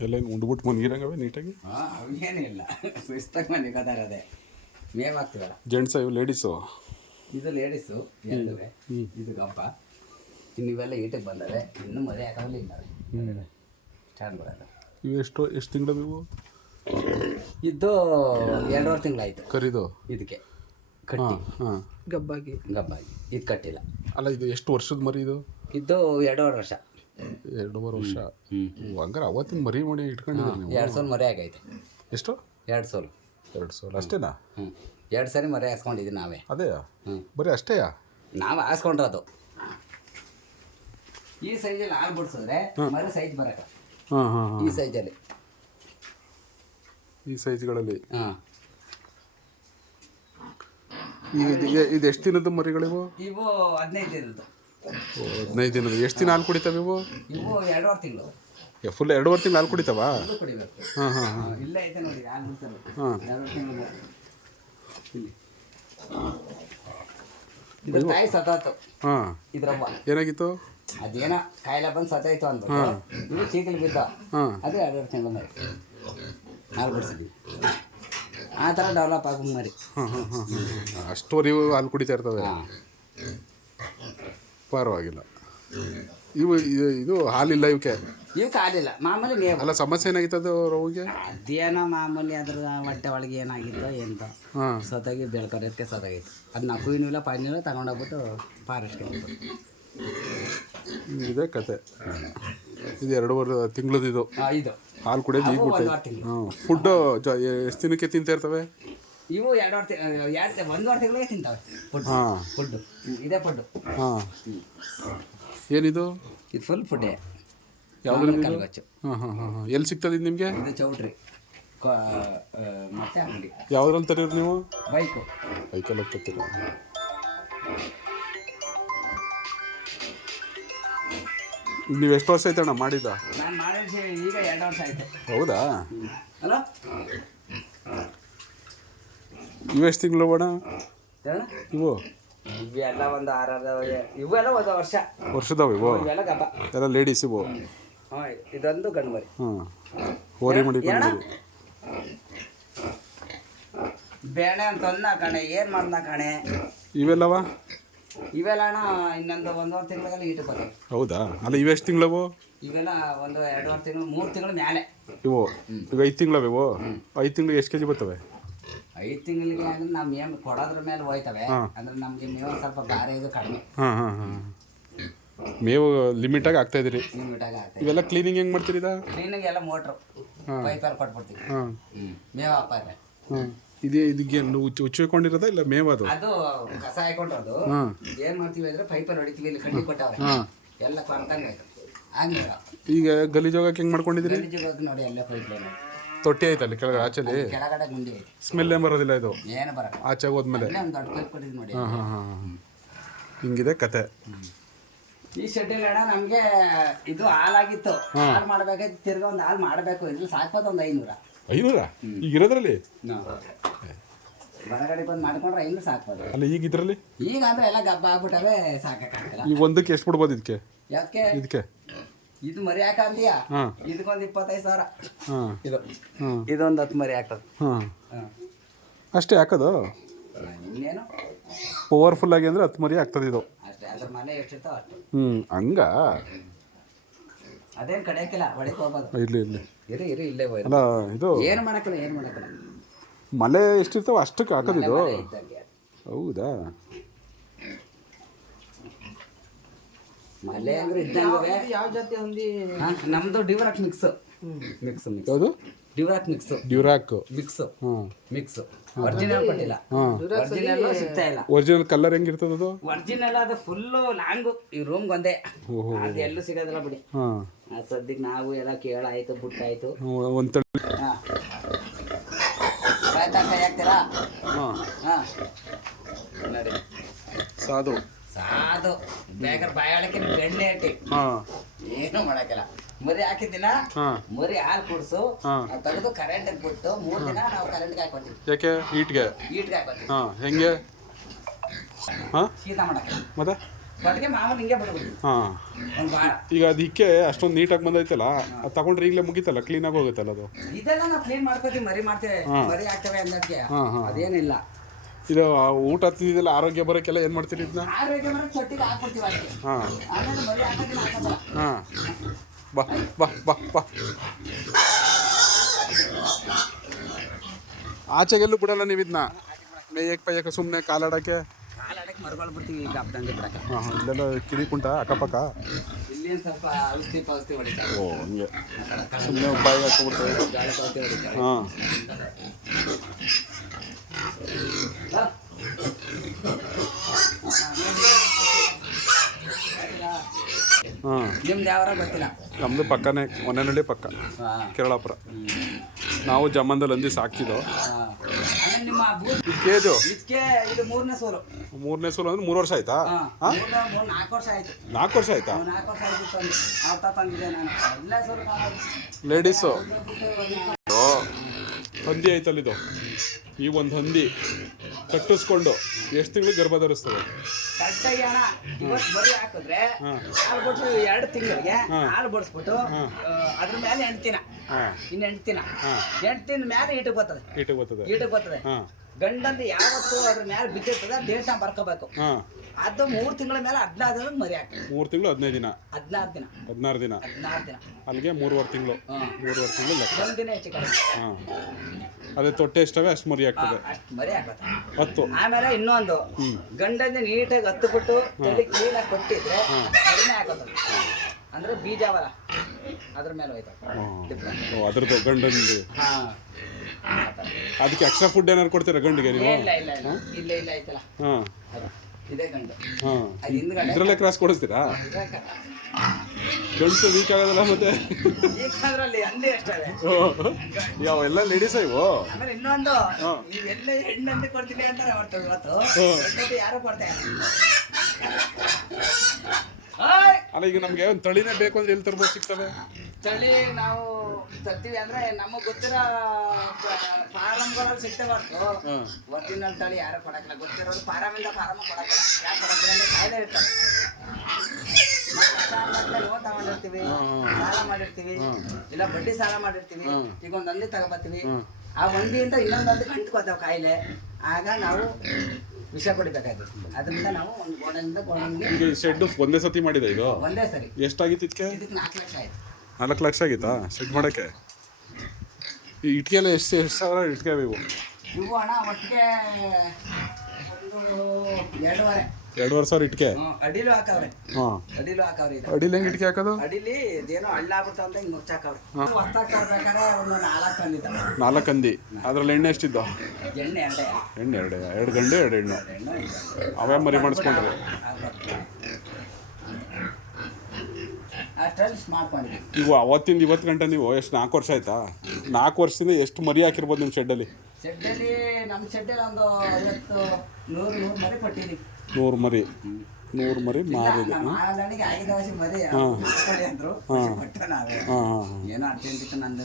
ಎಲ್ಲ ಏನು ಉಂಡ್ಬಿಟ್ಟು ಮನಿರಂಗವೇ ನೀಟಾಗಿ? ಹಾಂ ಅವೇನಿಲ್ಲ ಶಿಸ್ತಾಗಿ ಮನೆ ಅದೇ ಮೇವ್ ಹಾಕ್ತೀವಲ್ಲ? ಜೆಂಟ್ಸ್ ಇವು ಲೇಡೀಸು ಇದು ಲೇಡೀಸು ಎಲ್ಲವೇ ಇದು ಗಪ್ಪ ಇನ್ನು ಇವೆಲ್ಲ ಈಟಿಗೆ ಬಂದವೆ. ಇನ್ನೂ ಮದುವೆ ಹಾಕವಲ್ಲ ಇಲ್ಲ ಸ್ಟಾರ್ಟ್ ಬರೋದು ಇವು ಎಷ್ಟು ಎಷ್ಟು ತಿಂಗಳು ಇವು? ಇದು ಎರಡೂವರೆ ತಿಂಗಳಾಯ್ತು. ಕರಿದು? ಇದಕ್ಕೆ. ಕಟ್ಟಿ. ಹಾಂ. ಗಬ್ಬಾಗಿ. ಗಬ್ಬಾಗಿ. ಇದು ಕಟ್ಟಿಲ್ಲ. ಅಲ್ಲ ಇದು ಎಷ್ಟು ವರ್ಷದ ಮರಿ ಇದು? ಇದು ಎರಡೂವರೆ ವರ್ಷ. ಎರಡೂವರೆ ವರ್ಷ. ಹಂಗಾರೆ ಅವತ್ತಿನ ಮರಿ ಮಾಡಿ ಇಟ್ಕೊಂಡಿದ್ದೀರಿ ನೀವು? ಎರಡು ಸಾವಿರ ಮರಿ ಆಗೈತೆ. ಎಷ್ಟು? ಎರಡು ಸಾವಿರ ಎರಡು ಸಾವಿರ ಅಷ್ಟೇನಾ? ಹ್ಞೂ ಎರಡು ಸರಿ ಮರಿ ಹಾಸ್ಕೊಂಡಿದ್ದೀವಿ ನಾವೇ. ಅದೇ ಹ್ಞೂ ಬರೀ ಅಷ್ಟೇಯಾ ನಾವು ಅದು ಈ ಸೈಜಲ್ಲಿ ಹಾಲು ಬಿಡಿಸಿದ್ರೆ ಮರಿ ಸೈಜ್ ಬರಕ ಹಾಂ ಹಾಂ ಹಾಂ. ಈ ಸೈಜಲ್ಲಿ ಈ ಸೈಜ್ಗಳಲ್ಲಿ ಹಾಂ. ಈಗ ಇದು- ಎಷ್ಟು ದಿನದ ಮರಿಗಳಿವು? ಇವು ಹದಿನೈದು ದಿನದ್ದು. ಹದಿನೈದು ದಿನದ ಎಷ್ಟು ದಿನ ಹಾಲು ಕುಡಿತಾವೆ ಇವು ಇವು ಎರಡೂವರೆ ತಿಂಗಳು. ಫುಲ್ ಎರಡೂವರೆ ತಿಂಗಳು ಹಾಲು ಕುಡಿತಾವಾ? ಕುಡಿಬೇಕು. ಹಾಂ ಹಾಂ ಹಾಂ. ಇಲ್ಲೇ ಐತೆ ನೋಡಿ ಹಾಲು ಹಾಂ. ಎರಡೂವರೆ ತಿಂಗಳು. ಇಲ್ಲಿ. ಇದ್ರ ತಾಯಿ ಸತಾತು. ಹಾಂ. ಇದ್ರವ್ವ ಏನಾಗಿತ್ತು? ಅದೇನೋ ಕಾಯಿಲೆ ಬಂದು ಸತಾಯ್ತು ಅಂತ ಇದು ಚೀಕಲಿ ಬಿದ್ದ. ಹಾಂ. ಎರಡು ಎರಡೂವರೆ ತಿಂಗಳು ಮರಿ ಹಾಲು ಬಿಡಿಸಿದ್ವಿ ಆ ಥರ ಡೆವಲಪ್ ಆಗಿ ಮಾಡಿ. ಹಾಂ ಹಾಂ ಹಾಲು ಕುಡಿತಾ ಇರ್ತವೆ. ಪರವಾಗಿಲ್ಲ. ಇವು ಇದು- ಇದು ಹಾಲಿಲ್ಲ ಇವಕ್ಕೆ? ಇವಕ್ಕೆ ಹಾಲಿಲ್ಲ ಮಾಮೂಲಿ ಮೇವು. ಅಲ್ಲ ಸಮಸ್ಯೆ ಏನಾಗಿತ್ತು ಅದು ರವಿಗೆ ಅದೇನೋ ಮಾಮೂಲಿ ಅದ್ರ ಹೊಟ್ಟೆ ಒಳಗೆ ಏನಾಗಿತ್ತು ಎಂತ. ಹಾಂ. ಸೊತಾಗಿ ಸತಾಗಿತ್ತು. ಸೊತಾಗೈತೆ ಅದು ನಾವು ಪಾನಿನೂ ಇಲ್ಲ ತಗೊಂಡೋಗ್ಬಿಟ್ಟು ಫಾರೆಸ್ಟ್ಗೆ ಇದೆ ಕತೆ. ಇದು ಎರಡೂವರೆ ತಿಂಗಳದ್ದು ಇದು. ಇದು. ಹಾಲು ಕುಡಿಯೋದು ಈಗ ಅವು ಬಿಟ್ಟೆ ಒಂದ್ವಾರ ತಿಂಗಳು. ಹಾಂ ಫುಡ್ಡು ಜ ಎಷ್ಟು ದಿನಕ್ಕೆ ತಿಂತಾ ಇರ್ತವೆ? ಇವು ಎರಡು ವಾರ ಎರಡು ವಾರ ತಿಂಗಳಿಗೆ ತಿಂತಾವೆ. ಫುಡ್ ಹಾಂ. ಫುಡ್ಡು ಇದೇ ಫುಡ್ಡು ಹಾಂ. ಏನಿದು? ಇದು ಫುಲ್ ಫುಡ್ ಯಾವ್ದು? ಕಲ್ಗಚ್ಚು ಹಾಂ ಹಾಂ ಹಾಂ ಹಾಂ. ಎಲ್ಲಿ ಸಿಗ್ತದೆ ಇದು ನಿಮಗೆ? ಇದು ಚೌಟ್ರಿ. ಕ- ಆ, ಮತ್ತೆ ಅಂಗಡಿ. ಯಾವ್ದ್ರಲ್ಲಿ ತರೀರಿ ನೀವು? ಬೈಕು. ಬೈಕಲ್ಲಿ ಹೋಗ್ತಿರ್ತೀರ ನೀವು ಎಷ್ಟು ವರ್ಷ ಆಯ್ತಣ್ಣ ಮಾಡಿದ್ದ? ನಾನು ಮಾಡಿದ ಈಗ ಎರಡು ವರ್ಷ ಆಯ್ತು. ಹೌದಾ? ಅಲ್ಲ ಇವು ಎಷ್ಟು ತಿಂಗಳು ಹೇಳು? ಇವು? ಇವೆಲ್ಲ ಒಂದು ಆರಾರು ಇವೆಲ್ಲ ಒಂದು ವರ್ಷ. ವರ್ಷದವು ಇವು? ಇವೆಲ್ಲ ಗಬ್ಬ. ಎಲ್ಲ ಲೇಡೀಸ್ ಇವು? ಹಾಂ ಇದೊಂದು ಗಂಡು ಮರಿ ಹಾಂ. ಹೋರಿ ಬೇಳೆ ಅಂತ ಅನ್ನ ಕಣೆ ಏನು ಮಾಡ್ದ ಕಣೆ? ಇವೆಲ್ಲವ ಇವೆಲ್ಲ ಅಣ್ಣ ಇನ್ನೊಂದು ಒಂದೂವರೆ ತಿಂಗಳಲ್ಲಿ ಇಟ್ಟು ಬರ್ತವೆ ಹೌದಾ? ಅಲ್ಲ ಇವು ಎಷ್ಟು ತಿಂಗಳವು? ಇವೆಲ್ಲ ಒಂದು ಎರಡೂವರೆ ತಿಂಗಳು ಮೂರು ತಿಂಗಳು ಮೇಲೆ ಇವು? ಈಗ ಐದು ತಿಂಗಳವ ಇವು? ಐದು ತಿಂಗಳು ಎಷ್ಟು ಕೆ ಜಿ ಬರ್ತವೆ? ಐದು ತಿಂಗಳಿಗೆ ಅಂದ್ರೆ ನಾವು ಏನ್ ಕೊಡೋದ್ರ ಮೇಲೆ ಹೋಯ್ತವೆ. ಅಂದ್ರೆ ನಮಗೆ ಮೇವು ಸ್ವಲ್ಪ ಗಾರೆ ಇದು ಕಡಿಮೆ. ಹಾಂ ಹಾಂ ಹಾಂ. ಮೇವು ಲಿಮಿಟಾಗಿ ಆಗ್ತಾ ಇದ್ದೀರಿ. ಲಿಮಿಟಾಗಿ ಆಗ್ತದೆ ಇವೆಲ್ಲ ಕ್ಲೀನಿಂಗ್ ಹೆಂಗ್ ಮಾಡ್ತೀರಿ ಕ್ಲೀನಿಂಗ್ ಕ್ಲೀನಿಗೆ ಎಲ್ಲ ಮೋಟ್ರು. ಪೈಪಲ್ಲಿ ಕೊಟ್ಬಿಡ್ತೀವಿ. ಹಾಂ. ಹ್ಞೂ ಮೇವು ಇದೆ ಹಾಂ. ಇದೇ ಇದಕ್ಕೆ ಹುಚ್ಚು ಹುಚ್ಚಿಕೊಂಡಿರೋದ ಇಲ್ಲ ಮೇವು ಅದು? ಅದು ಕಸ ಹಾಕೊಂಡ್ರದು. ಹಾಂ. ಏನ್ ಮಾಡ್ತೀವಿ ಅಂದ್ರೆ ಪೈಪಲ್ಲಿ ಹೊಡಿತೀವಿ ಇಲ್ಲಿ ಕಡ್ಡಿ ಕೊಟ್ಟವ್ರೆ. ಹಾಂ. ಎಲ್ಲ ಕೊಂತಂಗೆ ಆಯ್ತು. ಈಗ ಗಲೀಜ್ ಹೋಗಕ್ಕೆ ಹೆಂಗೆ ಮಾಡ್ಕೊಂಡಿದ್ದೀರಿ? ಗಲೀಜು ನೋಡಿ ಎಲ್ಲ ಪೈಪ್ ಲೈನ್ ತೊಟ್ಟಿ ಐತೆ ಅಲ್ಲಿ ಕೆಳಗಡೆ ಆಚೆಲಿ. ಕೆಳಗಡೆ ಗುಂಡಿ ಐತಿ. ಸ್ಮೆಲ್ ಏನು ಬರೋದಿಲ್ಲ ಇದು? ಏನು ಬರಲ್ಲ. ಆಚೆ ಹೋದ್ಮೇಲೆ. ಅಲ್ಲೇ ಒಂದು ದೊಡ್ಡ ಪೈಪ್ ಕೊಟ್ಟಿದ್ದು ನೋಡಿ. ಹಾಂ ಹಾಂ ಹಾಂ ಹಾಂ. ಹಿಂಗಿದೆ ಕತೆ. ಈ ಶೆಡ್ ಅಣ್ಣ ನಮಗೆ ಇದು ಹಾಲಾಗಿತ್ತು. ಹಾಲ್ ಮಾಡ್ಬೇಕಾದ್ರೆ ತಿರ್ಗಾ ಒಂದು ಹಾಲ್ ಮಾಡಬೇಕು. ಇದ್ರಲ್ಲಿ ಸಾಕ್ಬೋದು ಒಂದು ಐನೂರ. ಐನೂರ? ಈಗ ಇರೋದ್ರಲ್ಲಿ? ಹೊರಗಡೆ ಬಂದು ಮಾಡ್ಕೊಂಡ್ರೆ ಐನೂರು ಸಾಕ್ಬೋದು. ಅಲ್ಲ ಈಗ ಇದರಲ್ಲಿ? ಈಗ ಅಂದ್ರೆ ಎಲ್ಲ ಗಬ್ಬ ಆಗ್ಬಿಟ್ಟವೆ ಸಾಕಾಗಲ್ಲ ಈಗ ಒಂದಕ್ಕೆ ಎಷ್ಟು ಬಿಡ್ಬೋದು ಇದಕ್ಕೆ? ಯಾಕೆ ಇದಕ್ಕೆ? ಇದು ಮರಿ ಹಾಕಂತೀಯ? ಹಾಂ. ಇದಕ್ಕೊಂದು ಇಪ್ಪತ್ತೈದು ಸಾವಿರ. ಹಾಂ. ಇದು. ಹಾಂ. ಇದೊಂದು ಹತ್ತು ಮರಿ ಆಗ್ತದೆ ಹಾಂ. ಹಾಂ. ಅಷ್ಟೇ ಹಾಕೋದು? ಇನ್ನೇನು? ಪವರ್ಫುಲ್ ಆಗಿ ಅಂದ್ರೆ ಹತ್ತು ಮರಿ ಆಗ್ತದೆ ಇದು. ಅಷ್ಟೇ ಅದ್ರ ಮನೆ ಎಷ್ಟಿರ್ತಾವ ಅಷ್ಟು. ಹ್ಞೂ ಹಂಗ? ಅದೇನು ಕಡೆಯಕ್ಕಿಲ್ಲ ಹೊಡಿಕ್ ಹೋಗೋದು ಇರಲಿ ಇರಲಿ. ಇರಿ ಇರಿ ಇಲ್ಲೇ ಹೋಯ್ತು ಅಲ್ಲ ಇದು ಏನು ಮಾಡಕ್ಕಿಲ್ಲ ಏನು ಮಾಡಕ್ಕಿಲ್ಲ. ಮಲೆ ಎಷ್ಟಿರ್ತಾವ ಅಷ್ಟಕ್ಕೆ ಹಾಕೋದು ಇದು. ಇದ್ದಂಗೆ. ಹೌದಾ? ಮಲೆ ಅಂದ್ರೆ ಇದ್ದಂಗೆ ಯಾವ ಜೊತೆ ಹೊಂದಿ ನಮ್ದು ಡಿವರಾಕ್ ಮಿಕ್ಸ್. Mix mix. ಯಾವುದು ಡ್ಯೂರಾಕ್ ಮಿಕ್ಸ್. Durock mix. ಹಾಂ ಮಿಕ್ಸ್. ಒರಿಜಿನಲ್ ಕೊಟ್ಟಿಲ್ಲ. ಹಾಂ ಒರಿಜಿನಲ್ ಸಿಗ್ತಾ ಇಲ್ಲ. ಒರಿಜಿನಲ್ ಕಲರ್ ಹೆಂಗಿರ್ತದೆ ಅದು? ಒರಿಜಿನಲ್ ಅದು ಫುಲ್ಲು ಲಾಂಗು. ಈ ರೂಮ್ಗೆ ಒಂದೇ. ಓಹೋ. ಅದು ಎಲ್ಲೂ ಸಿಗೋದಿಲ್ಲ ಬಿಡಿ. ಹಾಂ. ಆ ಸದ್ಯಕ್ಕೆ ನಾವು ಎಲ್ಲ ಕೇಳಾಯ್ತು ಬಿಟ್ಟಾಯ್ತು. ಒಂದು ತಳಿ ಹಾಂ. ಆಯ್ತಾ ಕೈ ಹಾಕ್ತೀರಾ? ಹಾಂ. ಹಾಂ. ನೋಡಿ ಸಾಧು. ಸಾದು ಬೇಕಾದ್ರೆ ಬಾಯಾಳಕ್ಕೆ ಬೆಣ್ಣೆ ಹಾಕಿ ಹಾಂ. ಏನು ಮಾಡಕ್ಕಿಲ್ಲ. ಮರಿ ಹಾಕಿದ್ದಿನ ಮರಿ ಹಾಲು ಕುಡಿಸು ತೆಗೆದು ಕರೆಂಟ್ ಬಿಟ್ಟು ಮೂರ್ ದಿನ ನಾವು ಕರೆಂಟ್ ಹಾಕೊತೀವಿ ಯಾಕೆ? ಹಾಕೊತೀವಿ ಹಾಂ ಹೆಂಗೆ? ಶೀತ ಮಾಡಕ್ಕೆ. ಮತ್ತೆ? ಮಾಮೂಲಿ ಹಿಂಗೆ ಬಿಡ್ಬೋದು ಈಗ ಅದಕ್ಕೆ ಅಷ್ಟೊಂದು ನೀಟಾಗಿ ಬಂದೈತಲ್ಲ ಅದು ತಗೊಂಡ್ರೆ ಈಗಲೇ ಕ್ಲೀನ್ ಆಗಿ ಹೋಗುತ್ತಲ್ಲ ಅದು? ಇದೆಲ್ಲ ನಾವು ಕ್ಲೀನ್ ಮಾಡ್ಕೋತೀವಿ ಮರಿ ಮಾಡ್ತೇವೆ ಮರಿ ಹಾಕ್ತೇವೆ ಅನ್ನೋದಕ್ಕೆ ಅದೇನಿಲ್ಲ. ಇದು ಊಟ ತಿಂದಿದ್ದೆಲ್ಲ ಆರೋಗ್ಯ ಬರೋಕ್ಕೆಲ್ಲ ಏನು ಮಾಡ್ತೀರಿ ಇದನ್ನ? ಹಾಂ. ಹಾಂ. ಬಾ ಬಾ ಬಾ ಬಾ. ಆಚೆಗೆಲ್ಲೂ ಬಿಡಲ್ಲ ನೀವು ಇದನ್ನ? ಮೇಯಕ್ಕೆ ಪೈಯಕ್ಕೆ ಸುಮ್ಮನೆ ಕಾಲಾಡೋಕ್ಕೆ? ಹಾಂ ಹಾಂ. ಇಲ್ಲೆಲ್ಲ ಅಕ್ಕಪಕ್ಕ? ಸ್ವಲ್ಪ ಔಷಧಿ ಪೌಷಧಿ ಓ ಹಂಗೆ. ಸುಮ್ಮನೆ ಬಾಯಿಗೆ ಹಾಕ್ಬಿಡ್ತೇವೆ ಗಾಳಿ ಹಾಂ. ಹಾ? ಹಾಂ ನಿಮ್ದು ಯಾವಾರ ಗೊತ್ತಿಲ್ಲ? ನಮ್ಮದು ಪಕ್ಕನೇ ಮೊನ್ನೆನಳ್ಳಿ ಪಕ್ಕ ಕೇರಳಾಪುರ. ನಾವು ಜಮ್ಮಂದಲ್ಲಿ ಅಂದಿ ಸಾಕ್ತಿದ್ದೋ ಆಮೇಲೆ ನಿಮ್ಮ ಬೂತ್ ಇದು? ಕೇಜು ಇದಕ್ಕೆ ಇದು ಮೂರನೇ ಸೋಲು. ಮೂರನೇ ಸೂಲು ಅಂದ್ರೆ ಮೂರು ವರ್ಷ ಆಯ್ತಾ? ಹಾಂ. ಮೂರು ನಾಲ್ಕು ವರ್ಷ ಆಯ್ತು. ನಾಲ್ಕು ವರ್ಷ ಆಯ್ತಾ? ಅವ್ನು ನಾಲ್ಕು ವರ್ಷ ಆಯ್ತು ತಂದು ಅವ್ರ ತಂದಿದ್ದೆ ನಾನು. ಎಲ್ಲ ಸೋಲು ಲೇಡೀಸು ಹಂದಿ ಐತಲ್ಲ ಇದು? ಈ ಒಂದು ಹಂದಿ ಕಟ್ಟಿಸ್ಕೊಂಡು ಎಷ್ಟು ತಿಂಗಳು ಗರ್ಭ ಧರಿಸ್ತದೆ? ಕರೆಕ್ಟಾಗಿ ಅಣ್ಣ ಇವತ್ತು ಬರೀ ಹಾಕಿದ್ರೆ ಹಾಲು ಬಡ್ಸು ಎರಡು ತಿಂಗಳಿಗೆ. ಹಾಲು ಬಡಿಸ್ಬಿಟ್ಟು. ಅದ್ರ ಮೇಲೆ ಎಂಟು ದಿನ ಇನ್ನು ಎಂಟು ದಿನ ಎಂಟು ದಿನ ಮೇಲೆ ಇಟ್ಟು ಬರ್ತದೆ. ಇಟ್ಟು ಬರ್ತದೆ. ಇಟ್ಟು ಬರ್ತದೆ. ಗಂಡಂದು ಯಾವತ್ತು ಅದ್ರ ಮೇಲೆ ಬಿದ್ದಿರ್ತದೆ ಡೇಟ್ ಬರ್ಕೋಬೇಕು. ಹಾಂ. ಅದು ಮೂರು ತಿಂಗಳ ಮೇಲೆ ಹದಿನಾರು ದಿನ ಮರಿ ಹಾಕಿ ಮೂರು ತಿಂಗಳು ಹದಿನೈದು ದಿನ? ಹದಿನಾರು ದಿನ. ಹದಿನಾರು ದಿನ? ಹದಿನಾರು ದಿನ. ಅಲ್ಲಿಗೆ ಮೂರುವರೆ ತಿಂಗಳು. ಹಾಂ. ಮೂರುವರೆ ತಿಂಗಳು ಲೆಕ್ಕ. ಒಂದು ದಿನ ಹೆಚ್ಚು ಕಡಿಮೆ. ಹಾಂ. ಅದೇ ತೊಟ್ಟೆ ಎಷ್ಟವೆ ಅಷ್ಟು ಮರಿ ಆಗ್ತದೆ. ಅಷ್ಟು ಮರಿ ಹಾಕೋದು ಹತ್ತು. ಆಮೇಲೆ ಇನ್ನೊಂದು ಹ್ಮ್. ಗಂಡಂದು ನೀಟಾಗಿ ಹತ್ತು ಬಿಟ್ಟು ತಲೆ ಕ್ಲೀನಾಗಿ ಕೊಟ್ಟಿದ್ರೆ ಕಡಿಮೆ ಹಾಕೋದು ಅಂದ್ರೆ ಬೀಜವಲ್ಲ ಅದ್ರ ಮೇಲೆ ಹೋಯ್ತು ಹಾಂ. ಡಿಫ್ರೆಂಟ್ ಓ ಅದ್ರದ್ದು ಗಂಡಂದು. ಹಾ. ಅದಕ್ಕೆ ಎಕ್ಸ್ಟ್ರಾ ಫುಡ್ ಏನಾರು ಕೊಡ್ತೀರಾ ಗಂಡಿಗೆ ನೀವು? ಹಾಂ? ಹಾಂ. ಇದರಲ್ಲೇ ಕ್ರಾಸ್ ಕೊಡಿಸ್ತೀರಾ? ಗಂಡಸು ವೀಕ್ ಆಗೋದಲ್ಲ ಮತ್ತೆ? ಯಾವ ಎಲ್ಲ ಲೇಡೀಸ್ ಇವು? ಆಮೇಲೆ ಇನ್ನೊಂದು ಹಾ. ಇವೆಲ್ಲ ಹೆಣ್ಣಂತೆ ಕೊಡ್ತೀನಿ ಅಂತಾರೆ ಅವತ್ತು ಇವತ್ತು. ಹಾ. ಹೆಣ್ಣಂತೆ ಯಾರು ಕೊಡ್ತಾ ಅಲ್ಲ ಈಗ ನಮ್ಗೆ ಒಂದು ತಳಿನೇ ಬೇಕು ಅಂದ್ರೆ ಎಲ್ಲಿ ತರ್ಬೋದು ಸಿಗ್ತವೆ? ತಳಿ ನಾವು ತರ್ತೀವಿ ಅಂದ್ರೆ ನಮಗ್ ಗೊತ್ತಿರೋ ಫಾರಮ್ಗಳಲ್ಲಿ ಸಿಗ್ತೇ ಬರ್ತು ಒರಿಜಿನಲ್ ತಳಿ ಯಾರು ಕೊಡಕ್ಕಿಲ್ಲ. ಗೊತ್ತಿರೋದು ಇಂದ ಫಾರಮ್ ಕೊಡಕ್ಕಿಲ್ಲ. ಯಾಕೆ ಕೊಡಕ್ಕಿಲ್ಲ ಅಂದ್ರೆ ಕಾಯಿಲೆ ಇರ್ತಾರೆ ಲೋನ್ ತಗೊಂಡಿರ್ತೀವಿ. ಸಾಲ ಮಾಡಿರ್ತೀವಿ. ಇಲ್ಲ ಬಡ್ಡಿ ಸಾಲ ಮಾಡಿರ್ತೀವಿ. ಈಗ ಒಂದ್ ಅಂದಿ ತಗೊಬತ್ತೀವಿ. ಹ್ಮ್. ಆ ಒಂದಿಯಿಂದ ಇನ್ನೊಂದು ಹಂದಿ ಅಂಟ್ಕೋತಾವೆ ಕಾಯಿಲೆ. ಆಗ ನಾವು ವಿಷ ಕೊಡಿಬೇಕಾಗಿತ್ತು ಅದರಿಂದ ನಾವು ಒಂದು ಗೋಡನ್ಗೆ ಈಗ ಶೆಡ್ ಒಂದೇ ಸತಿ ಮಾಡಿದೆ ಇದು ಒಂದೇ ಸರಿ. ಎಷ್ಟಾಗಿತ್ತು ಇದಕ್ಕೆ? ಇದಕ್ಕೆ ನಾಲ್ಕು ಲಕ್ಷ ಆಯ್ತು. ನಾಲ್ಕು ಲಕ್ಷ ಆಗಿತ್ತಾ? ಸೆಟ್ ಮಾಡೋಕ್ಕೆ? ಈ ಇಟ್ಕೆ ಎಲ್ಲ ಎಷ್ಟು ಎಷ್ಟು ಸಾವಿರ ಇಟ್ಕೆ ಬೇಕು. ಇವು ಹಣ ಒಟ್ಟಿಗೆ ಒಂದು ಎರಡೂವರೆ. ಎರಡುವರೆ ಸಾವಿರ ಇಟ್ಕೆ ಅಡಿಲು ಹಾಕವ್ರೆ. ಹಾಂ. ಅಡಿಲು ಹಾಕವ್ರೆ ಇದು. ಅಡಿಲಿ ಹೆಂಗೆ ಇಟ್ಕೆ ಹಾಕೋದು? ಅಡಿಲಿ ಏನೋ ಹಳ್ಳ ಆಗುತ್ತೆ ಅಂತ ಹಿಂಗೆ ಮುಚ್ಚಾಕವ್ರೆ. ಹೊಸ್ತಾಗ್ ತರ್ಬೇಕಾದ್ರೆ ಒಂದು ನಾಲ್ಕು ಅಂದಿ ನಾಲ್ಕು ಹಂದಿ. ಅದ್ರಲ್ಲಿ ಎಣ್ಣೆ ಎಷ್ಟಿದ್ದು? ಎಣ್ಣೆ ಎರಡೇ. ಎಣ್ಣೆ ಎರಡು. ಎರಡು ಗಂಡು ಎರಡು ಹೆಣ್ಣು. ಎಣ್ಣೆ ಅವೇ ಮರಿ ಮಾಡಿಸ್ಕೊಂಡ್ರಿ. ಅಷ್ಟರಲ್ಲಿ ಇವು ಅವತ್ತಿಂದ ಇವತ್ತು ಗಂಟೆ ನೀವು ಎಷ್ಟು ನಾಲ್ಕು ವರ್ಷ ಆಯ್ತಾ? ನಾಲ್ಕು ವರ್ಷದಿಂದ ಎಷ್ಟು ಮರಿ ಹಾಕಿರ್ಬೋದು ನಿಮ್ಮ ಶೆಡ್ಡಲ್ಲಿ ಶೆಡ್ಡಲ್ಲಿ ನಮ್ಮ ಶೆಡ್ಡಲ್ಲಿ ಒಂದು ಐವತ್ತು ನೂರು ನೂರು ಮರಿ ಕೊಟ್ಟಿದ್ದೀವಿ. ನೂರು ಮರಿ. ನೂರು ಮರಿ ಮಾರಿದೆ. ಐದು ವರ್ಷ ಮರಿ ಹಾಂ. ಕೊಡಿ ಅಂದ್ರು. ಕೊಟ್ಟು ನಾವೇ. ಹಾಂ ಹಾಂ ಹಾಂ. ಏನೋ ಅರ್ಜೆಂಟ್ ಇತ್ತು ನಂದು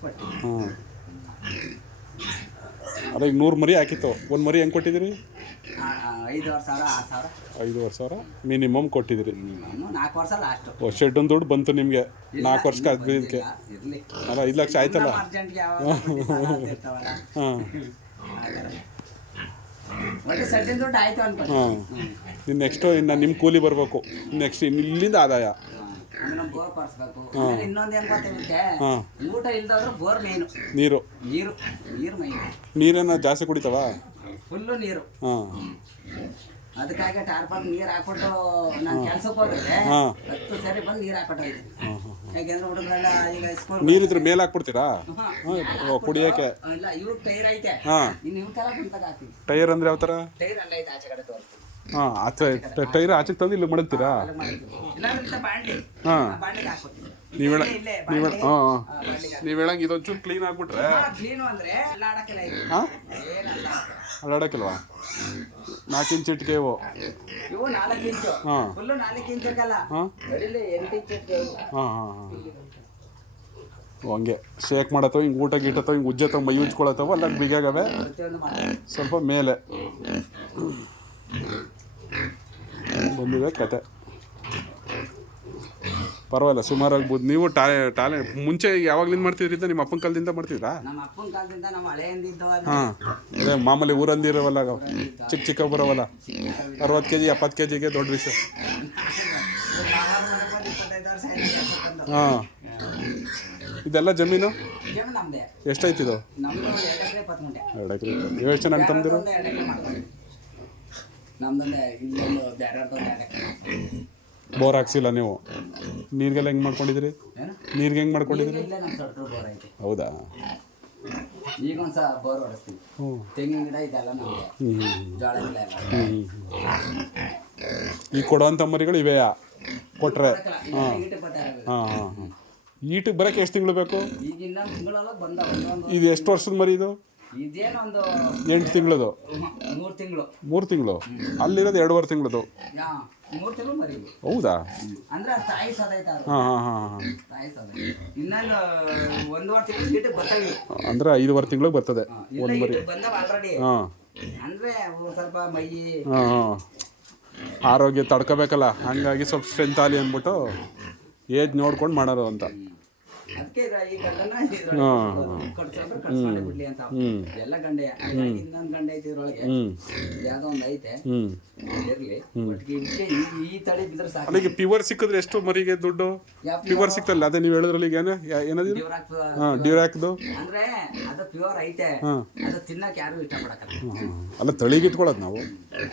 ಕೊಟ್ಟು ಹಾಂ. ಅದೇ ಈಗ ನೂರು ಮರಿ ಹಾಕಿತ್ತು. ಒಂದು ಮರಿ ಹೆಂಗೆ ಕೊಟ್ಟಿದ್ದೀರಿ? ಐದುವರೆ ಸಾವಿರ ಆರು ಸಾವಿರ. ಐದೂವರೆ ಸಾವಿರ ಮಿನಿಮಮ್ ಕೊಟ್ಟಿದ್ದೀರಿ. ನಾಲ್ಕು ವರ್ಷ ಲಾಸ್ಟು ಓ ಶೆಡ್ ಒಂದು ದುಡ್ಡು ಬಂತು ನಿಮಗೆ. ನಾಲ್ಕು ವರ್ಷಕ್ಕೆ ಇರಲಿ. ಅಲ್ಲ ಐದು ಲಕ್ಷ ಆಯ್ತಲ್ಲ? ಅರ್ಜೆಂಟ್ಗೆ ಹಾಂ. ಇನ್ನು ನೆಕ್ಸ್ಟು ಇನ್ನು ನಿಮ್ಮ ಕೂಲಿ ಬರಬೇಕು. ನೆಕ್ಸ್ಟ್ ಇನ್ನು ಇಲ್ಲಿಂದ ಆದಾಯ. ನೀರು. ನೀರು. ನೀರು ಮೈನು. ನೀರೇನ ಜಾಸ್ತಿ ಕುಡಿತಾವ? ಫುಲ್ಲು ನೀರು. ಹಾಂ. ಅದಕ್ಕಾಗಿ ಟಾರ್ಪಲ್ ನೀರು ಹಾಕ್ಬಿಟ್ಟು ನಾನು ಕೆಲ್ಸಕ್ಕೆ ಹೋದ್ರೆ ಹತ್ತು ಸರಿ ಬಂದು ನೀರು ಹಾಕ್ಬಿಟ್ಟು ಯಾಕೆಂದ್ರೆ ಹುಡುಗರೆಲ್ಲ ಈಗ ಸ್ಕೂಲ್ ನೀರಿದ್ರೆ ಮೇಲೆ ಹಾಕ್ಬಿಡ್ತೀರಾ? ಓ, ಕುಡಿಯೋಕೆ ಇಲ್ಲ ಇವ್ರ ಟೈರ್ ಐತೆ. ಹಾಂ. ಇನ್ನು ಇವ್ಕೆಲ್ಲ ಕುಂತಾಗ ಹಾಕ್ತೀವಿ ಟೈರ್ ಅಂದ್ರೆ ಯಾವ ಥರ ಟೈರ್ ಅಲ್ಲ ಐತೆ ಆಚೆ ಕಡೆ ತೋರಿಸ್ತೀವಿ ಹಾಂ ಆಚೆ ಟೈರ್ ಆಚೆಗೆ ತಂದು ಇಲ್ಲಿ ಮಡಗ್ತೀರಾ? ಹಾಂ ನೀವು ಹೇಳ ನೀವು. ಹಾಂ ನೀವು ಹೇಳಂಗೆ ಇದೊಂಚೂರು ಕ್ಲೀನ್ ಆಗ್ಬಿಟ್ರೆ ಹಾಂ ಏನಲ್ಲ ಅಲ್ಲಾಡಕ್ಕಿಲ್ವಾ? ನಾಲ್ಕು ಇಂಚ್ ಇಟ್ಕೆ ಇವು. ಇವು ನಾಲ್ಕು ಇಂಚು. ಹಾಂ. ಫುಲ್ಲು ನಾಲ್ಕು ಇಂಚಕ್ಕಲ್ಲ ಹಾಂ. ಗಡಿಲಿ ಎಂಟು ಇಂಚ್ ಇಟ್ಕೆ ಇವು. ಹಾಂ ಹಾಂ ಹಾಂ. ಹಂಗೆ. ಶೇಕ್ ಮಾಡತ್ತವ ಹಿಂಗೆ ಊಟ ಗೀಟತ್ತವ ಹಿಂಗೆ ಉಜ್ಜತ್ತವ ಮೈ ಉಜ್ಕೊಳತ್ತವ ಅಲ್ಲ ಬಿಗಾಗವೆ ಪ್ರತಿಯೊಂದು ಸ್ವಲ್ಪ ಮೇಲೆ. ಬಂದಿದೆ ಕತೆ. ಪರವಾಗಿಲ್ಲ ಸುಮಾರಾಗಿ ಆಗ್ಬೋದು ನೀವು ಟಾಲೆ ಟಾಲೆ ಮುಂಚೆ ಯಾವಾಗ್ಲಿಂದ ಮಾಡ್ತಿದ್ರಿಂದ ನಿಮ್ಮ ಅಪ್ಪನ ಕಾಲದಿಂದ ಮಾಡ್ತಿದ್ರಾ? ನಮ್ಮ ಅಪ್ಪನ ಕಾಲದಿಂದ ನಮ್ಮ ಹಳೆಯಿಂದಿದ್ದು ಹಾಂ ಅದೇ ಮಾಮೂಲಿ ಊರಂದಿರವಲ್ಲ. ಚಿಕ್ಕ ಚಿಕ್ಕ ಬರೋವಲ್ಲ ಅರವತ್ತು ಕೆ ಜಿ ಎಪ್ಪತ್ತು ಕೆ ಜಿಗೆ ದೊಡ್ಡ ವಿಷಯ. ಹಾಂ. ಇದೆಲ್ಲ ಜಮೀನು? ಜಮೀನು ನಮ್ದೇ. ಎಷ್ಟಾಯ್ತು ಇದು ನಮ್ದು ಒಂದು ಎರಡು ಎಕರೆ ಎಷ್ಟು ಚೆನ್ನಾಗಿ ತಂದಿರೋ ನಮ್ದೊಂದೇ ಇಲ್ಲೊಂದು ಬೇರೆಯವ್ರದ್ದು ಒಂದು ಎರಡು ಎಕರೆ ಬೋರ್ ಹಾಕ್ಸಿಲ್ಲ ನೀವು. ನೀರಿಗೆಲ್ಲ ಹೆಂಗೆ ಮಾಡ್ಕೊಂಡಿದ್ದೀರಿ? ಏನು ನೀರಿಗೆ ಹೆಂಗೆ ಮಾಡ್ಕೊಂಡಿದ್ದೀರಿ? ಇಲ್ಲೇ ನಮ್ಮ ದೊಡ್ಡ ಬೋರ್ ಐತೆ. ಹೌದಾ? ಈಗ ಒಂದು ಸಹ ಬೋರ್ ಹೊಡಿಸ್ತೀವಿ. ಹ್ಞೂ ತೆಂಗಿನ ಗಿಡ ಇದೆಲ್ಲ ನಮಗೆ. ಹ್ಞೂ ಜೋಳ ಗಿಡ ಎಲ್ಲ. ಈಗ ಕೊಡುವಂಥ ಮರಿಗಳು ಇವೆಯಾ? ಕೊಟ್ರೆ. ಹಾಂ. ಹಾಂ ಹಾಂ ಹಾಂ. ಈಟಿಗೆ ಬರೋಕ್ಕೆ ಎಷ್ಟು ತಿಂಗಳು ಬೇಕು? ಈಗ ಇನ್ನೊಂದು ತಿಂಗಳೆಲ್ಲ ಬಂದ ಒಂದೊಂದು. ಇದು ಎಷ್ಟು ವರ್ಷದ ಮರಿ ಇದು? ಇದೇನೊಂದು ಎಂಟು ತಿಂಗಳದು. ಮೂರು ತಿಂಗಳು. ಮೂರು ತಿಂಗಳು. ಅಲ್ಲಿರೋದು ಎರಡೂವರೆ ತಿಂಗಳದು. ಯಾ. ಮೂರು ತಿಂಗಳು ಮರಿ ಇವು. ಹೌದಾ? ಅಂದ್ರೆ ಅದು ತಾಯಿ ಸದೈತೆ ಹಾಂ ಹಾಂ ಹಾಂ ಹಾಂ. ತಾಯಿ ಸದೈತೆ ಇನ್ನೊಂದು ಒಂದೂವರೆ ತಿಂಗಳು ಈಟಿಗೆ ಬರ್ತಾವೆ. ಅಂದರೆ ಐದುವರೆ ತಿಂಗಳಿಗೆ ಬರ್ತದೆ. ಒಂದು ಮರಿ. ಈಟಿಗೆ ಬಂದವ ಆಲ್ರೆಡಿ ಹಾಂ. ಅಂದ್ರೆ ಸ್ವಲ್ಪ ಮೈ ಹಾಂ ಹಾಂ. ಆರೋಗ್ಯ ತಡ್ಕೋಬೇಕಲ್ಲ. ಹಂಗಾಗಿ ಸ್ವಲ್ಪ ಸ್ಟ್ರೆಂತ್ ಆಗಲಿ ಅಂದ್ಬಿಟ್ಟು ಏಜ್ ನೋಡ್ಕೊಂಡು ಮಾಡೋರು ಅಂತ. ಅದಕ್ಕೆ ಈ ಗಂಡನ ಹಾಂ. ಕಟ್ಸಂದ್ರೆ ಕಟ್ಸ್ಕೊಂಡೇ ಬಿಡ್ಲಿ ಅಂತ ಎಲ್ಲ ಗಂಡೆ ಇನ್ನೊಂದ್ ಗಂಡೆ ಐತಿ ಇದ್ರೊಳಗೆ. ಯಾವ್ದೋ ಒಂದು ಐತೆ. ಇರ್ಲಿ. ಇದಕ್ಕೆ ಈ- ತಳಿ ಬಿದ್ರೆ ಸಾಕು. ಅಲ್ಲಿಗೆ ಪ್ಯೂರ್ ಸಿಕ್ಕಿದ್ರೆ ಎಷ್ಟು ಮರಿಗೆ ದುಡ್ಡು? ಪ್ಯೂರ್ ಸಿಕ್ತಲ್ಲ ಅದೇ ನೀವು ಹೇಳಿದ್ರಲ್ಲಿ ಈಗ ಏನು ಡ್ಯೂರ್ ಪ್ಯೂರ್ ಆಗ್ತದ ಹಾಂ ಡ್ಯೂರಾಕ್ದು ಅಂದ್ರೆ ಅದು ಪ್ಯೂರ್ ಐತೆ. ಅದು ತಿನ್ನಕ್ ಯಾರು ಹಾಂ ಅಲ್ಲ ತಳಿಗೆ ಇಟ್ಕೊಳ್ಳೋದು ನಾವು?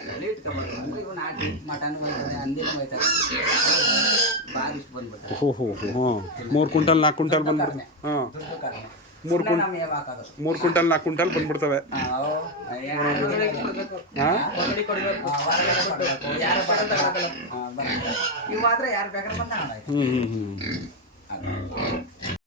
ತಳಿ ಇಟ್ಕೊಬಾರ್ದು ಅಂದ್ರೆ ಇವ್ ನಾಟಿ ಮಟನ್ ಹೋಯ್ತದೆ ಹಂದಿನ ಹೋಯ್ತದೆ ಬಾರಿ ಇಷ್ಟ ಓಹೋ ಹಾಂ. ಮೂರು ಕ್ವಿಂಟಲ್ ನಾಲ್ಕು ಕ್ವಿಂಟಲ್ ಬಂದ್ಬಿಡ್ತವೆ ಹಾಂ. ಮೂರು ಯಾವ್ ಮೂರು ಕ್ವಿಂಟಲ್ ನಾಲ್ಕು ಕ್ವಿಂಟಲ್ ಬಂದ್ಬಿಡ್ತವೆ. ಹ್ಞೂ ಹ್ಞೂ ಹ್ಞೂ ಅದು